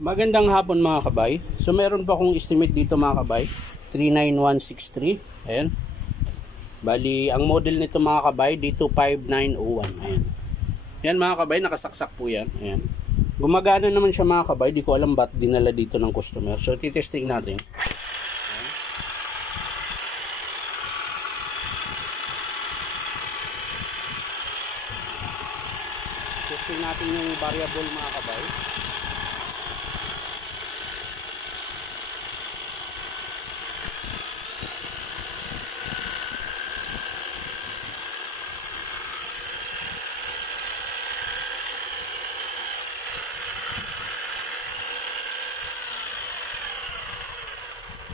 Magandang hapon mga kabay. So meron pa akong estimate dito mga kabay, 39163. Ayan. Bali, ang model nito mga kabay, dito 5901. Ayan. Yan mga kabay, nakasaksak po yan. Ayan. Gumagana naman siya mga kabay. Di ko alam ba't dinala dito ng customer. So titesting natin. Testing natin yung variable mga kabay.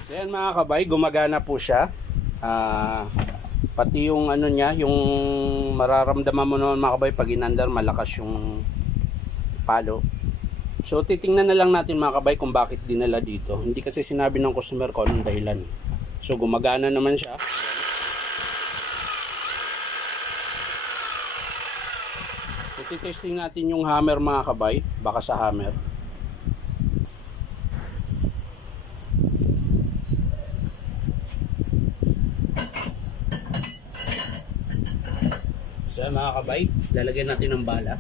So yan mga kabay, gumagana po siya. Pati yung ano niya, yung mararamdaman mo naman mga kabay pag inandar, malakas yung palo. So titingnan na lang natin mga kabay kung bakit dinala dito. Hindi kasi sinabi ng customer ko anong dahilan. So gumagana naman siya. So titesting natin yung hammer mga kabay, baka sa hammer. So mga kabay, lalagyan natin ng bala.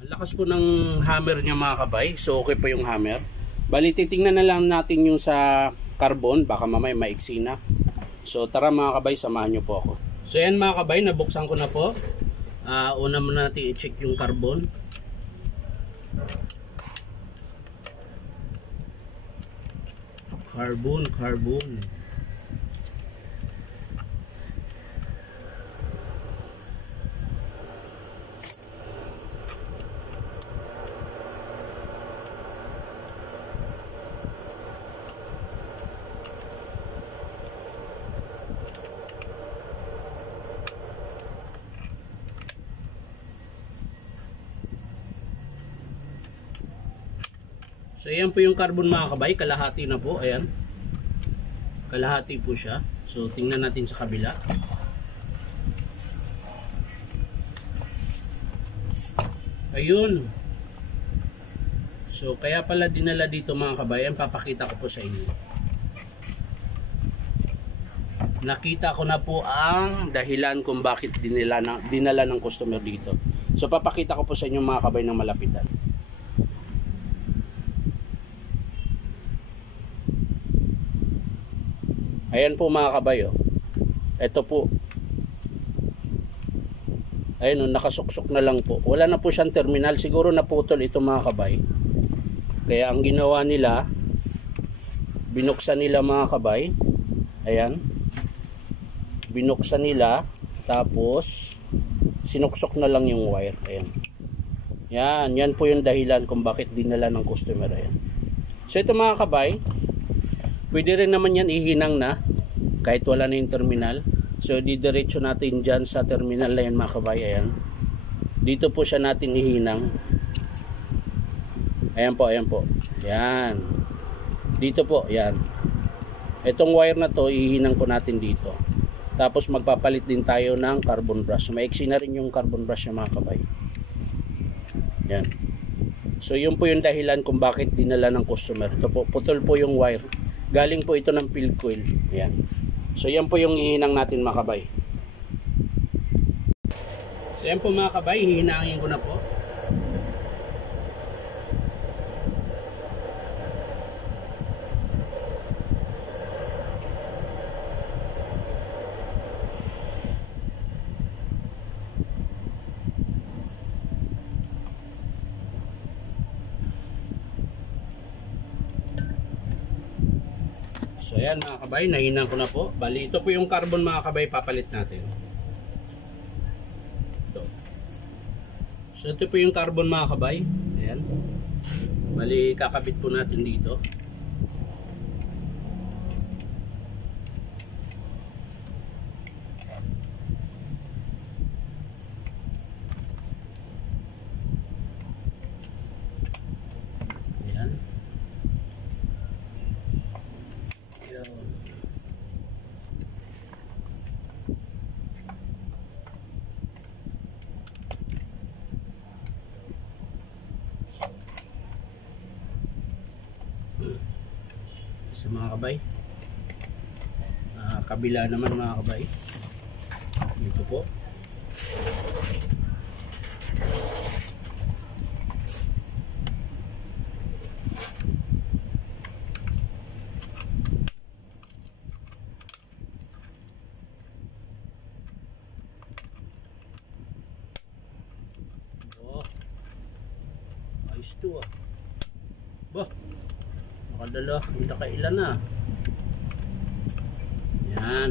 Ang lakas po ng hammer niya mga kabay, so okay po yung hammer. Bali titingnan na lang natin yung sa carbon, baka mamaya maiksi na. So tara mga kabay, samahan nyo po ako. So yan mga kabay, nabuksan ko na po. Una muna natin i-check yung carbon. Carbon. So ayan po yung carbon mga kabay, kalahati na po, ayan. Kalahati po siya. So tingnan natin sa kabila. Ayun. So kaya pala dinala dito mga kabay, ayan, papakita ko po sa inyo. Nakita ko na po ang dahilan kung bakit dinala ng customer dito. So papakita ko po sa inyo mga kabay ng malapitan. Ayan po mga kabay, oh. Ito po. Ayan, oh, nakasuksok na lang po. Wala na po siyang terminal. Siguro naputol ito mga kabay. Kaya ang ginawa nila, binuksan nila mga kabay. Ayan. Binuksan nila. Tapos, sinuksok na lang yung wire. Ayan. Yan po yung dahilan kung bakit dinala ng customer. Ayan. So ito mga kabay, pwede rin naman yan ihinang na kahit wala na yung terminal. So didiretso natin dyan sa terminal na yan mga kabay. Ayan. Dito po siya natin ihinang. Ayan po. Yan. Dito po. Yan. Itong wire na to ihinang po natin dito. Tapos magpapalit din tayo ng carbon brush. Maiksi na rin yung carbon brush ng mga kabay. Yan. So yun po yung dahilan kung bakit dinala ng customer. Ito po, putol po yung wire. Galing po ito ng field coil. Ayan. So yan po yung ihinang natin mga kabay. So yan po mga kabay, hihinangin ko na po. So ayan mga kabay, nahinang ko na po. Bali ito po yung carbon mga kabay, papalit natin. Ito. So ito po yung carbon mga kabay. Ayan. Bali kakabit po natin dito. Sa mga kabay. Kabila naman mga kabay. Dito po. Ayos to ah. Bah, nakadala, hindi nakailan na. Yan.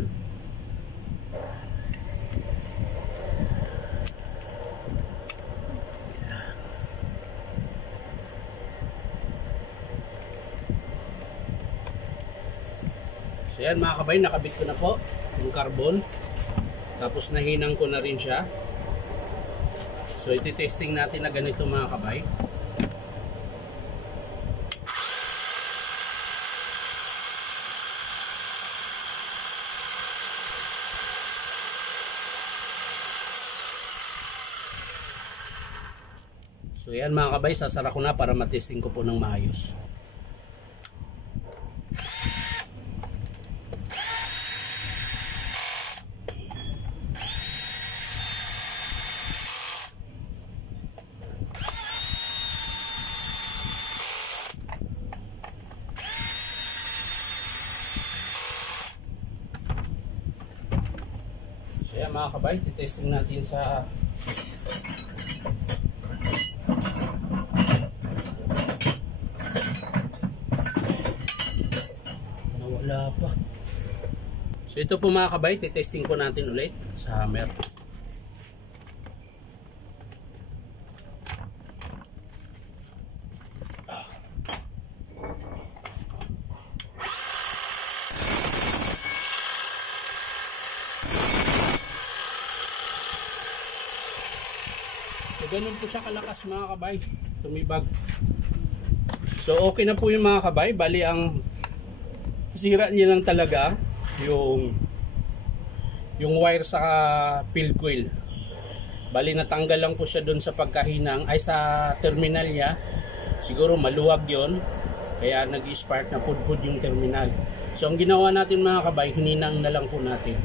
Yan. So yan mga kabay, nakabit ko na po yung carbon. Tapos nahinang ko na rin siya. So iti-testing natin na ganito mga kabay. So yan mga kabay, sasara ko na para matesting ko po ng maayos. So yan mga kabay, titesting natin sa wala pa. So ito po mga kabay, titesting po natin ulit sa hammer. So ganun po siya kalakas mga kabay, tumibag. So okay na po yung mga kabay, bali ang sira niya lang talaga yung wire sa field coil. Bali natanggal lang po siya doon sa pagkahinang ay sa terminal niya. Siguro maluwag yon, kaya nag-spark na pudpud yung terminal. So ang ginawa natin mga kabay, hininang na lang po natin.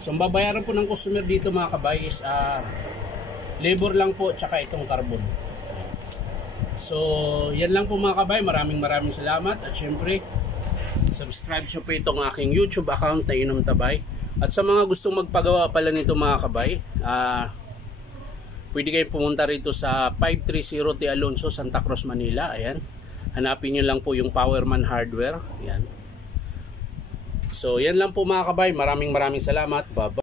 So ang babayaran po ng customer dito mga kabay is labor lang po tsaka itong carbon. So yan lang po mga kabay, maraming salamat at syempre subscribe nyo po itong aking YouTube account na Inom Tabay. At sa mga gustong magpagawa pala nito mga kabay, pwede kayong pumunta rito sa 530 T. Alonso, Santa Cruz, Manila. Ayan. Hanapin nyo lang po yung Powerman Hardware. Ayan. So yan lang po mga kabay, maraming salamat. Bye-bye.